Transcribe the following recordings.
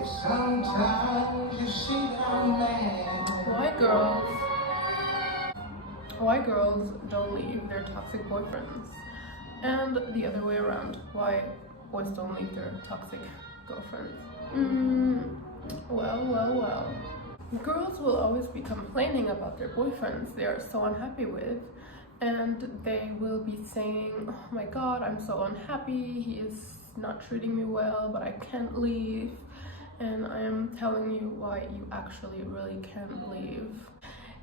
If sometimes you see that I'm mad. Why girls don't leave their toxic boyfriends, and the other way around, why boys don't leave their toxic girlfriends. Well. Girls will always be complaining about their boyfriends they are so unhappy with, and they will be saying, oh my god, I'm so unhappy, he is not treating me well, but I can't leave. And I am telling you why you actually really can't leave.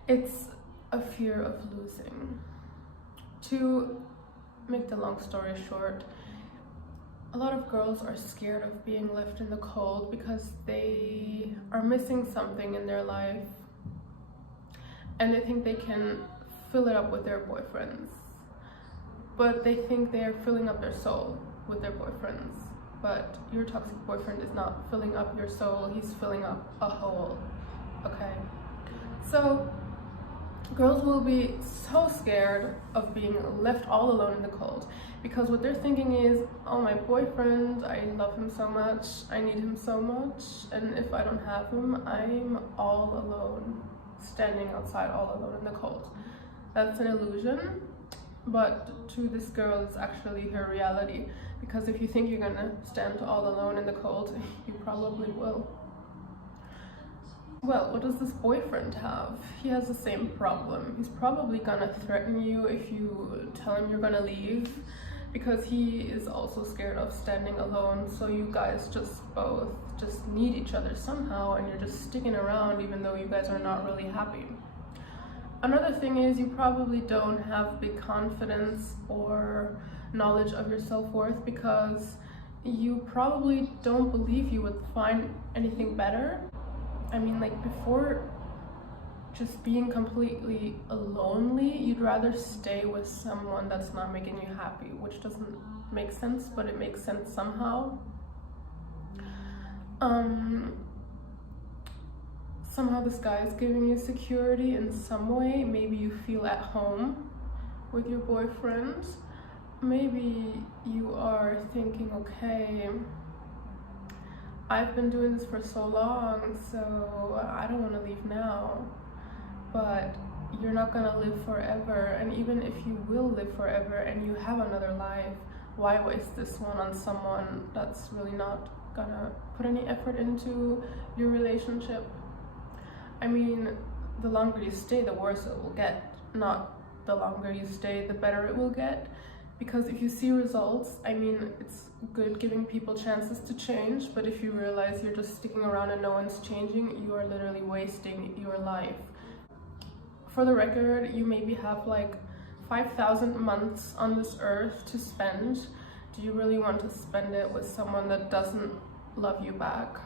It's a fear of losing. To make the long story short, a lot of girls are scared of being left in the cold because they are missing something in their life and they think they can fill it up with their boyfriends. But they think they are filling up their soul with their boyfriends. But your toxic boyfriend is not filling up your soul, he's filling up a hole, okay? So girls will be so scared of being left all alone in the cold because what they're thinking is, oh, my boyfriend, I love him so much, I need him so much, and if I don't have him, I'm all alone, standing outside all alone in the cold. That's an illusion, but to this girl, it's actually her reality, because if you think you're gonna stand all alone in the cold, you probably will. Well, what does this boyfriend have? He has the same problem. He's probably gonna threaten you if you tell him you're gonna leave, because he is also scared of standing alone. So you guys both just need each other somehow, and you're just sticking around even though you guys are not really happy. Another thing is, you probably don't have big confidence or knowledge of your self-worth because you probably don't believe you would find anything better. I mean, like, before just being completely lonely, you'd rather stay with someone that's not making you happy, which doesn't make sense, but it makes sense somehow. Somehow this guy is giving you security in some way. Maybe you feel at home with your boyfriend. Maybe you are thinking, okay, I've been doing this for so long, so I don't want to leave now. But you're not gonna live forever, and even if you will live forever and you have another life, why waste this one on someone that's really not gonna put any effort into your relationship? I mean, the longer you stay, the worse it will get, not the longer you stay, the better it will get. Because if you see results, I mean, it's good giving people chances to change, but if you realize you're just sticking around and no one's changing, you are literally wasting your life. For the record, you maybe have like 5,000 months on this earth to spend. Do you really want to spend it with someone that doesn't love you back?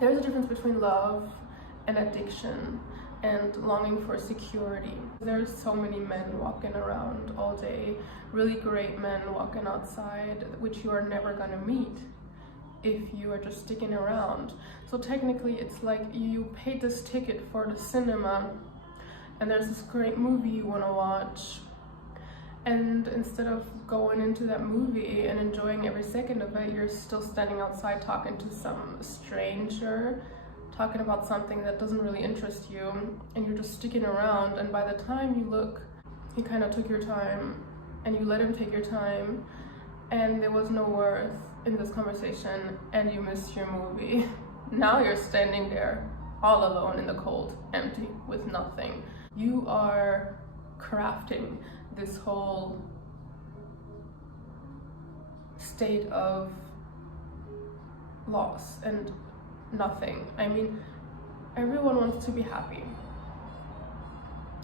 There's a difference between love and addiction and longing for security. There's so many men walking around all day, really great men walking outside, which you are never gonna meet if you are just sticking around. So technically it's like you paid this ticket for the cinema and there's this great movie you wanna watch, and instead of going into that movie and enjoying every second of it, you're still standing outside talking to some stranger, talking about something that doesn't really interest you, and you're just sticking around, and by the time you look, he kind of took your time and you let him take your time, and there was no worth in this conversation, and you missed your movie. Now you're standing there all alone in the cold, empty, with nothing. You are crafting this whole state of loss and nothing. I mean, everyone wants to be happy.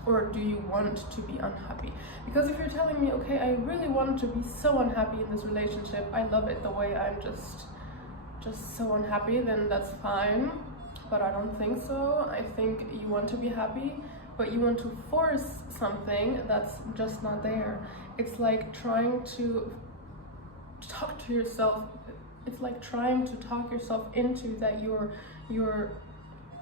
Or do you want to be unhappy? Because if you're telling me, okay, I really want to be so unhappy in this relationship, I love it the way I'm just so unhappy, then that's fine. But I don't think so. I think you want to be happy, but you want to force something that's just not there. It's like trying to talk to yourself. It's like trying to talk yourself into that your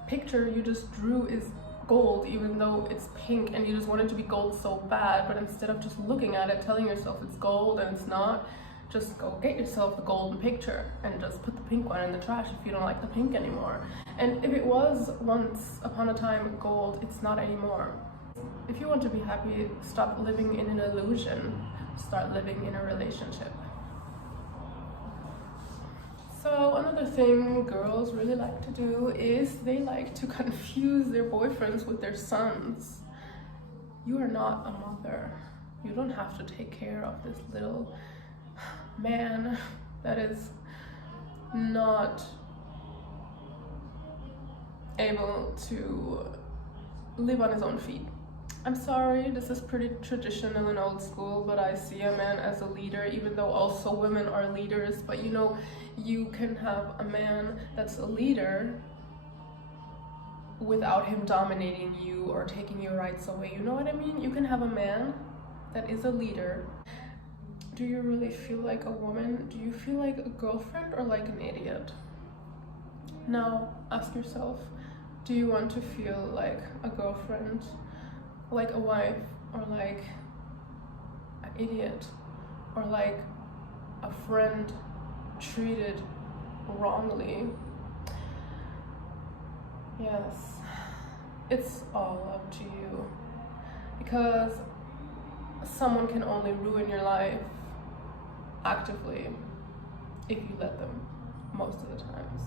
picture you just drew is gold, even though it's pink and you just want it to be gold so bad. But instead of just looking at it, telling yourself it's gold and it's not, just go get yourself the golden picture and just put the pink one in the trash if you don't like the pink anymore. And if it was once upon a time gold, it's not anymore. If you want to be happy, stop living in an illusion, start living in a relationship. So another thing girls really like to do is they like to confuse their boyfriends with their sons. You are not a mother. You don't have to take care of this little man that is not able to live on his own feet. I'm sorry, this is pretty traditional and old school, but I see a man as a leader, even though also women are leaders. But you know, you can have a man that's a leader without him dominating you or taking your rights away. You know what I mean? You can have a man that is a leader. Do you really feel like a woman? Do you feel like a girlfriend or like an idiot? Now ask yourself, do you want to feel like a girlfriend, like a wife, or like an idiot, or like a friend treated wrongly? Yes, it's all up to you, because someone can only ruin your life actively if you let them, most of the times.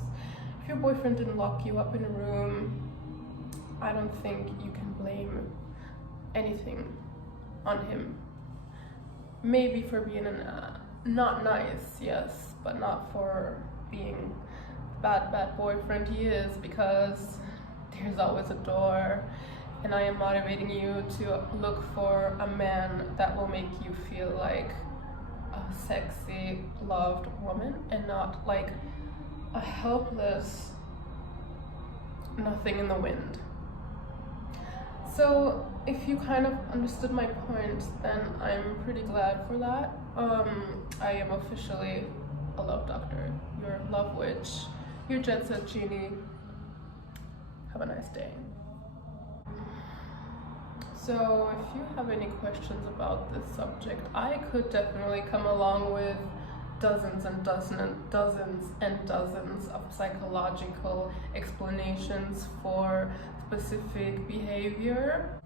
If your boyfriend didn't lock you up in a room, I don't think you can blame anything on him. Maybe for being not nice, yes, but not for being the bad boyfriend he is, because there's always a door. And I am motivating you to look for a man that will make you feel like a sexy, loved woman and not like a helpless nothing in the wind. So if you kind of understood my point, then I'm pretty glad for that. I am officially a love doctor, your love witch, your jet set genie. Have a nice day. So if you have any questions about this subject, I could definitely come along with dozens and dozens of psychological explanations for specific behavior.